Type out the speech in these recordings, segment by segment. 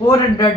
400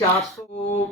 400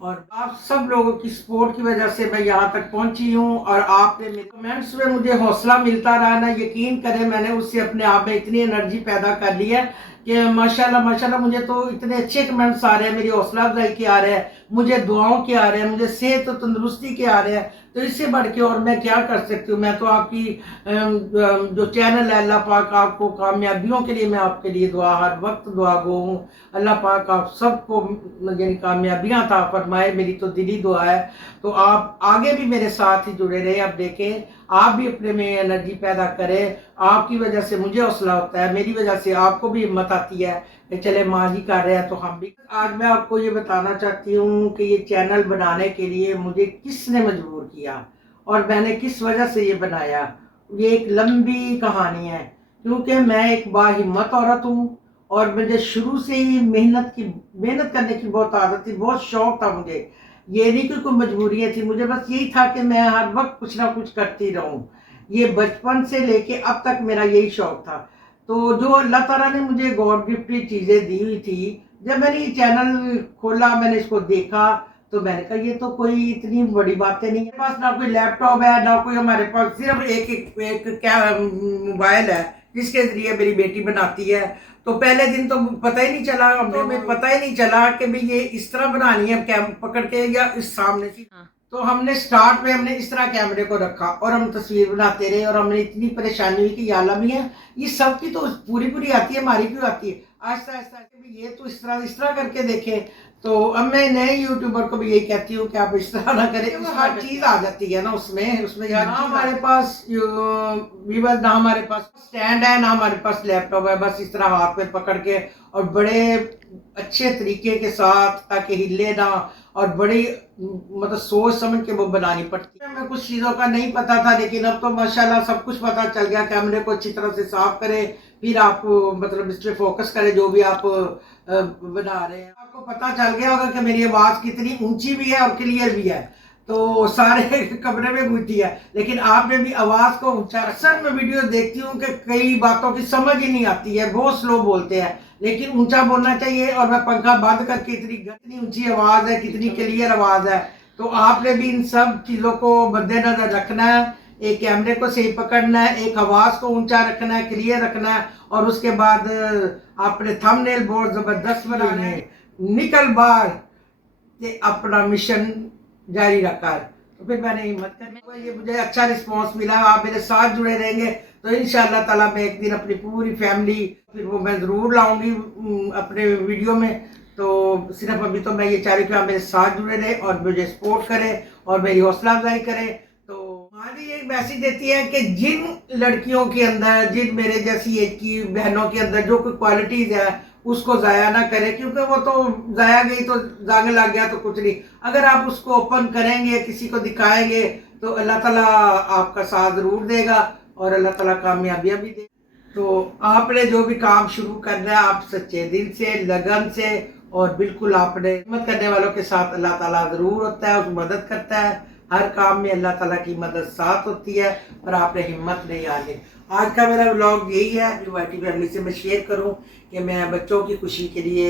اور آپ سب لوگوں کی سپورٹ کی وجہ سے میں یہاں تک پہنچی ہوں، اور آپ نے میرے کمنٹس میں مجھے حوصلہ ملتا رہا نا، یقین کریں میں نے اس سے اپنے آپ میں اتنی انرجی پیدا کر لی ہے کہ ماشاءاللہ ماشاءاللہ مجھے تو اتنے اچھے کمنٹس آ رہے ہیں، میری حوصلہ افزائی کے آ رہے ہیں، مجھے دعاؤں کے آ رہے ہیں، مجھے صحت و تندرستی کے آ رہے ہیں. تو اس سے بڑھ کے اور میں کیا کر سکتی ہوں. میں تو آپ کی جو چینل ہے، اللہ پاک آپ کو کامیابیوں کے لیے، میں آپ کے لیے دعا ہر وقت دعا گو ہوں. اللہ پاک آپ سب کو یعنی کامیابیاں عطا فرمائے، میری تو دلی دعا ہے. تو آپ آگے بھی میرے ساتھ ہی جڑے رہے. اب دیکھیں آپ بھی اپنے میں انرجی پیدا کریں. آپ کی وجہ سے مجھے حوصلہ ہوتا ہے، میری وجہ سے آپ کو بھی ہمت آتی ہے کہ چلے ماں جی کر رہے ہیں تو ہم بھی. آج میں آپ کو یہ بتانا چاہتی ہوں کہ یہ چینل بنانے کے لیے مجھے کس نے مجبور کیا اور میں نے کس وجہ سے یہ بنایا. یہ ایک لمبی کہانی ہے، کیونکہ میں ایک باہمت عورت ہوں اور مجھے شروع سے ہی محنت کرنے کی بہت عادت تھی، بہت شوق تھا مجھے. یہ نہیں کہ کوئی مجبوریاں تھی، مجھے بس یہی تھا کہ میں ہر وقت کچھ نہ کچھ کرتی رہوں. یہ بچپن سے لے کے اب تک میرا یہی شوق تھا. تو جو اللہ تعالیٰ نے مجھے گاڈ گفٹی چیزیں دی ہوئی تھی، جب میں نے یہ چینل کھولا، میں نے اس کو دیکھا تو میں نے کہا یہ تو کوئی اتنی بڑی باتیں نہیں ہے. میرے پاس نہ کوئی لیپ ٹاپ ہے، نہ کوئی ہمارے پاس صرف ایک موبائل ہے جس کے ذریعے میری بیٹی بناتی ہے. تو پہلے دن تو پتہ ہی نہیں چلا، ہمیں پتہ ہی نہیں چلا کہ بھی یہ اس طرح بنانی ہے پکڑ کے یا اس سامنے سے. تو ہم نے سٹارٹ میں ہم نے اس طرح کیمرے کو رکھا اور ہم تصویر بناتے رہے، اور ہم نے اتنی پریشانی ہوئی کہ یا اللہ بھی ہے یہ سب کی تو پوری آتی ہے، ہماری کیوں آتی ہے. آہستہ آہستہ یہ تو اس طرح کر کے دیکھیں. تو اب میں نئے یوٹیوبر کو بھی یہی کہتی ہوں کہ آپ اس طرح نہ کریں، ہر چیز آ جاتی ہے نا اس میں ہمارے پاس نہ ہمارے پاس سٹینڈ ہے، نہ ہمارے پاس لیپ ٹاپ ہے. بس اس طرح ہاتھ میں پکڑ کے اور بڑے اچھے طریقے کے ساتھ تاکہ ہلے نہ، اور بڑی مطلب سوچ سمجھ کے وہ بنانی پڑتی ہے. ہمیں کچھ چیزوں کا نہیں پتا تھا، لیکن اب تو ماشاءاللہ سب کچھ پتا چل گیا. کیمرے کو اچھی طرح سے صاف کرے، پھر آپ مطلب اس پہ فوکس کرے جو بھی آپ بنا رہے ہیں. آپ کو پتا چل گیا ہوگا کہ میری آواز کتنی اونچی بھی ہے اور کلیئر بھی ہے. تو سارے کمرے میں گونجتی ہے، لیکن آپ نے بھی آواز کو اونچا. اکثر میں ویڈیو دیکھتی ہوں کہ کئی باتوں کی سمجھ ہی نہیں آتی ہے، بہت سلو بولتے ہیں، لیکن اونچا بولنا چاہیے. اور میں پنکھا بند کر کے کتنی اونچی آواز ہے، کتنی کلیئر آواز ہے. تو آپ نے بھی ان سب چیزوں کو مد نظر رکھنا ہے. ایک کیمرے کو صحیح پکڑنا ہے، ایک آواز کو اونچا رکھنا ہے، کلیئر رکھنا ہے، اور اس کے بعد آپ نے تھم نیل بہت زبردست بنانے ہیں. نکل باہر کہ اپنا مشن جاری رکھا ہے. تو پھر میں نے ہمت کر یہ مجھے اچھا رسپانس ملا. آپ میرے ساتھ جڑے رہیں گے تو انشاءاللہ تعالیٰ میں ایک دن اپنی پوری فیملی پھر وہ میں ضرور لاؤں گی اپنے ویڈیو میں. تو صرف ابھی تو میں یہ چاہ رہی ہوں کہ آپ میرے ساتھ جڑے رہے اور مجھے سپورٹ کرے اور میری حوصلہ افزائی کرے. تو ماں جی ایک میسیج دیتی ہے کہ جن لڑکیوں کے اندر، جن میرے جیسی ایج کی بہنوں کے اندر جو کوئی کوالٹیز ہے اس کو ضائع نہ کرے، کیونکہ وہ تو ضائع گئی تو زنگ لگ گیا تو کچھ نہیں. اگر آپ اس کو اوپن کریں گے، کسی کو دکھائیں گے، تو اللہ تعالیٰ آپ کا ساتھ ضرور دے گا اور اللہ تعالیٰ کامیابیاں بھی دے گا. تو آپ نے جو بھی کام شروع کرنا ہے آپ سچے دل سے، لگن سے، اور بالکل آپ نے ہمت کرنے والوں کے ساتھ اللہ تعالیٰ ضرور ہوتا ہے، اس مدد کرتا ہے. ہر کام میں اللہ تعالیٰ کی مدد ساتھ ہوتی ہے، اور آپ نے ہمت نہیں ہارنی. آج کا میرا ولاگ یہی ہے جو وائی ٹی فیملی سے میں شیئر کروں کہ میں بچوں کی خوشی کے لیے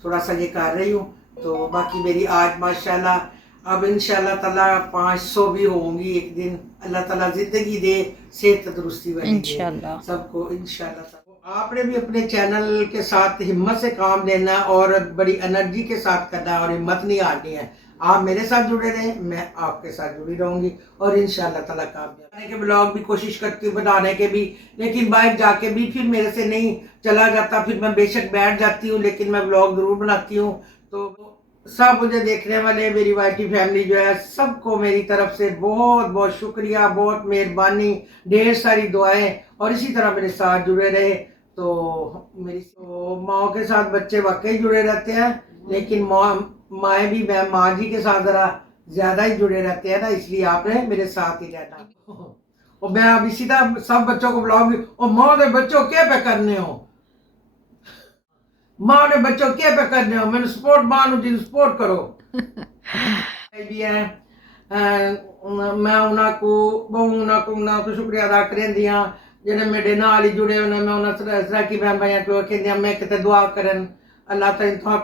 تھوڑا سا یہ کر رہی ہوں. تو باقی میری آج ماشاءاللہ اب انشاءاللہ تعالیٰ 500 بھی ہوں گی ایک دن. اللہ تعالیٰ زندگی دے، صحت تندرستی بنے دے سب کو انشاءاللہ. آپ نے بھی اپنے چینل کے ساتھ ہمت سے کام لینا ہے اور بڑی انرجی کے ساتھ کرنا ہے اور ہمت نہیں ہارنی ہے. آپ میرے ساتھ جڑے رہیں، میں آپ کے ساتھ جڑی رہوں گی اور انشاءاللہ تعالیٰ کامیاب کے بلاگ بھی کوشش کرتی ہوں بنانے کے بھی، لیکن باہر جا کے بھی پھر میرے سے نہیں چلا جاتا. پھر میں بے شک بیٹھ جاتی ہوں لیکن میں بلاگ ضرور بناتی ہوں. تو سب مجھے دیکھنے والے میری وائی ٹی فیملی جو ہے سب کو میری طرف سے بہت بہت شکریہ، بہت مہربانی، ڈھیر ساری دعائیں، اور اسی طرح میرے ساتھ جڑے رہے. تو میری ماں کے ساتھ بچے واقعی جڑے رہتے ہیں، لیکن مائیں بھی ماں جی کے ساتھ ذرا زیادہ ہی جڑے رہتے ہیں نا، اس لیے آپ نے میرے ساتھ ہی رہنا. اور میں اب اسی طرح سب بچوں کو بلاؤں گی، اور ماں نے بچوں کیا پہ کرنے ہو، ماں نے بچوں کیا پہ کرنے ہو، میں نے سپورٹ ماں نو جی سپورٹ کرو. بھی ہے میں انہوں کو شکریہ ادا کریں جنہیں میرے نال ہی جڑے ہونے. میں انہوں سرکی بہن بھائیاں کو کہ میں کتے دعا کرن اللہ تعالیٰ تھا